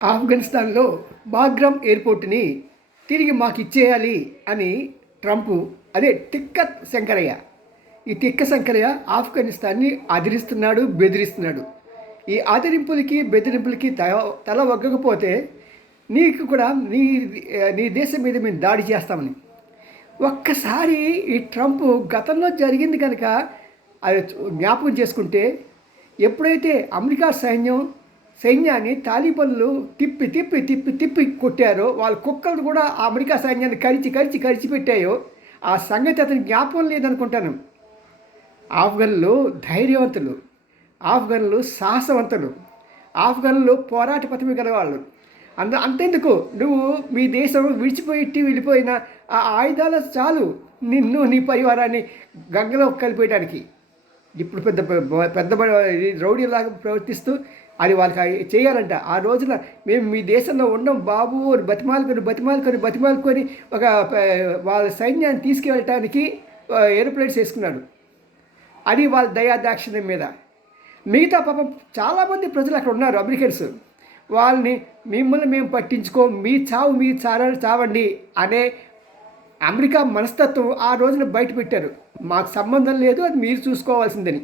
ఆఫ్ఘనిస్తాన్‌లో బాగ్రామ్ ఎయిర్‌పోర్ట్‌ని తిరిగి మాకిచ్చేయాలి అని ట్రంపు అదే తిక్క శంకరయ్య. ఈ తిక్క శంకరయ్య ఆఫ్ఘనిస్తాన్‌ని అదిరిస్తున్నాడు, బెదిరిస్తున్నాడు. ఈ ఆదరింపులకి, బెదిరింపులకి తల ఒగ్గకపోతే నీకు కూడా నీ దేశం మీద మేము దాడి చేస్తామని. ఒక్కసారి ఈ ట్రంప్ గతంలో జరిగింది కనుక అది జ్ఞాపకం చేసుకుంటే, ఎప్పుడైతే అమెరికా సైన్యాన్ని తాలిబన్లు తిప్పి తిప్పి తిప్పి తిప్పి కొట్టారో, వాళ్ళ కుక్కలు కూడా ఆ అమెరికా సైన్యాన్ని కరిచి పెట్టాయో, ఆ సంగతి అతనికి జ్ఞాపకం లేదనుకుంటాను. ఆఫ్ఘన్లు ధైర్యవంతులు, ఆఫ్ఘన్లు సాహసవంతులు, ఆఫ్ఘన్లు పోరాట పటిమ గలవాళ్ళు. అంతెందుకు, నువ్వు మీ దేశం వెళ్ళిపోయిన ఆ ఆయుధాలు చాలు నిన్ను నీ పరివారాన్ని గంగలో కలిపేయడానికి. ఇప్పుడు పెద్ద పెద్ద రౌడీలాగా ప్రవర్తిస్తూ అది వాళ్ళకి చేయాలంట. ఆ రోజున మేము మీ దేశంలో ఉండం బాబు అని బతిమాలుకొని ఒక వాళ్ళ సైన్యాన్ని తీసుకువెళ్ళటానికి ఏరోప్లేన్స్ వేసుకున్నాడు. అది వాళ్ళ దయాదాక్షిణ్యం మీద. మిగతా పాపం చాలామంది ప్రజలు అక్కడ ఉన్నారు, అమెరికన్స్. వాళ్ళని మిమ్మల్ని మేము పట్టించుకోం, మీ చావు మీ చావండి అనే అమెరికా మనస్తత్వం ఆ రోజున బయట పెట్టారు. మాకు సంబంధం లేదు, అది మీరు చూసుకోవాల్సిందని.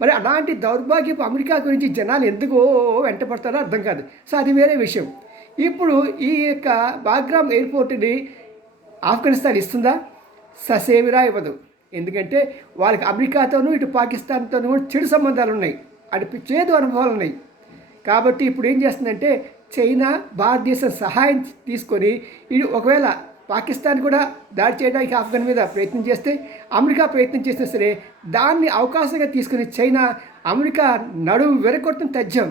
మరి అలాంటి దౌర్భాగ్యపు అమెరికా గురించి జనాలు ఎందుకో వెంటపడతారో అర్థం కాదు. సో అది వేరే విషయం. ఇప్పుడు ఈ యొక్క బాగ్రామ్ ఎయిర్పోర్ట్ని ఆఫ్ఘనిస్తాన్ ఇస్తుందా? ససేమిరా ఇవ్వదు. ఎందుకంటే వాళ్ళకి అమెరికాతోనూ ఇటు పాకిస్తాన్తోనూ చెడు సంబంధాలు ఉన్నాయి, అటు చేదు అనుభవాలు ఉన్నాయి. కాబట్టి ఇప్పుడు ఏం చేస్తుందంటే చైనా భారతదేశం సహాయం తీసుకొని ఇది ఒకవేళ పాకిస్తాన్ కూడా దాడి చేయడానికి ఆఫ్ఘన్ మీద ప్రయత్నం చేస్తే, అమెరికా ప్రయత్నం చేస్తే సరే దాన్ని అవకాశంగా తీసుకుని చైనా అమెరికా నడుము విరగొట్టడం తథ్యం.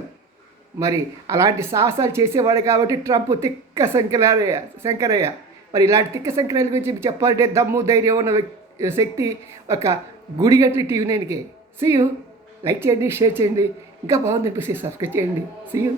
మరి అలాంటి సాహసాలు చేసేవాడు కాబట్టి ట్రంప్ తిక్క శంకరయ్య. మరి ఇలాంటి తిక్క శంకరయ్య గురించి చెప్పాలంటే దమ్ము ధైర్యం ఉన్న శక్తి ఒక గుడిగంటలి టీవీ9కే. See you. లైక్ చేయండి, షేర్ చేయండి, ఇంకా బాగుంది అనిపిస్తే సబ్స్క్రైబ్ చేయండి. See you.